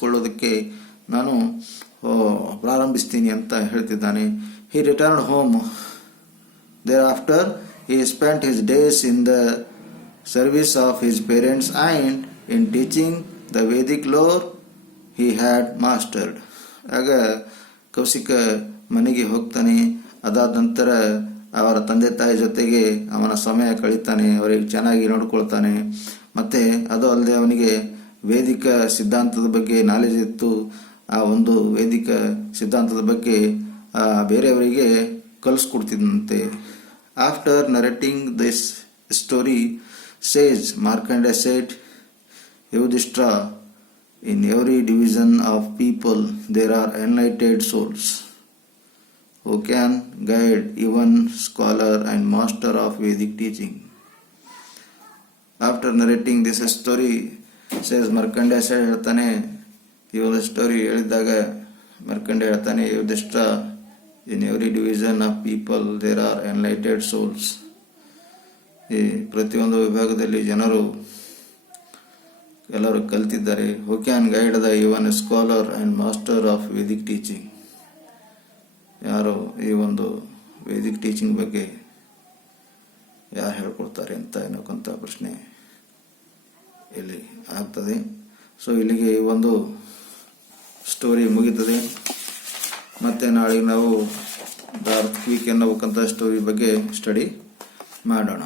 ಕೊಳ್ಳೋದಕ್ಕೆ ನಾನು ಪ್ರಾರಂಭಿಸ್ತೀನಿ ಅಂತ ಹೇಳ್ತಿದ್ದಾನೆ. He returned home. Thereafter he spent his days in the service of his parents and in teaching the Vedic lore he had mastered. ಆಗ ಕೌಶಿಕ ಮನೆಗೆ ಹೋಗ್ತಾನೆ. ಅದಾದ ನಂತರ ಅವರ ತಂದೆ ತಾಯಿ ಜೊತೆಗೆ ಅವನ ಸಮಯ ಕಳೀತಾನೆ, ಅವರಿಗೆ ಚೆನ್ನಾಗಿ ನೋಡ್ಕೊಳ್ತಾನೆ. ಮತ್ತೆ ಅದು ಅಲ್ಲದೆ ಅವನಿಗೆ ವೇದಿಕ ಸಿದ್ಧಾಂತದ ಬಗ್ಗೆ ನಾಲೆಜ್ ಇತ್ತು. ಆ ಒಂದು ವೇದಿಕ ಸಿದ್ಧಾಂತದ ಬಗ್ಗೆ ಬೇರೆಯವರಿಗೆ ಕಲಿಸ್ಕೊಡ್ತಿದ್ದಂತೆ. After narrating this story, sage Markandeya said, Yudhishthira, in every division of people there are enlightened souls who can guide even scholar and master of Vedic teaching. After narrating this story, says Markandeya said, ಹೇಳ್ತಾನೆ, ಈ ಒಂದು story ಹೇಳಿದಾಗ ಮಾರ್ಕಂಡೇಯ ಹೇಳ್ತಾನೆ, Yudhishthira, in every division of people there are enlightened souls. ಈ ಪ್ರತಿಯೊಂದು ವಿಭಾಗದಲ್ಲಿ ಜನರು ಎಲ್ಲರೂ ಕಲ್ತಿದ್ದಾರೆ. Who can guide the even scholar and master of Vedic teaching. ಯಾರು ಈ ಒಂದು ವೇದಿಕ್ ಟೀಚಿಂಗ್ ಬಗ್ಗೆ ಯಾರು ಹೇಳ್ಕೊಡ್ತಾರೆ ಅಂತ ಅನ್ನೋಕ್ಕಂಥ ಪ್ರಶ್ನೆ ಇಲ್ಲಿ ಆಗ್ತದೆ. ಸೊ ಇಲ್ಲಿಗೆ ಈ ಒಂದು ಸ್ಟೋರಿ ಮುಗೀತದೆ. ಮತ್ತೆ ನಾಳೆ ನಾವು ದ ಅರ್ಥಕ್ವಿಕ್ ಎನ್ನಬೇಕಂತ ಸ್ಟೋರಿ ಬಗ್ಗೆ ಸ್ಟಡಿ ಮಾಡೋಣ.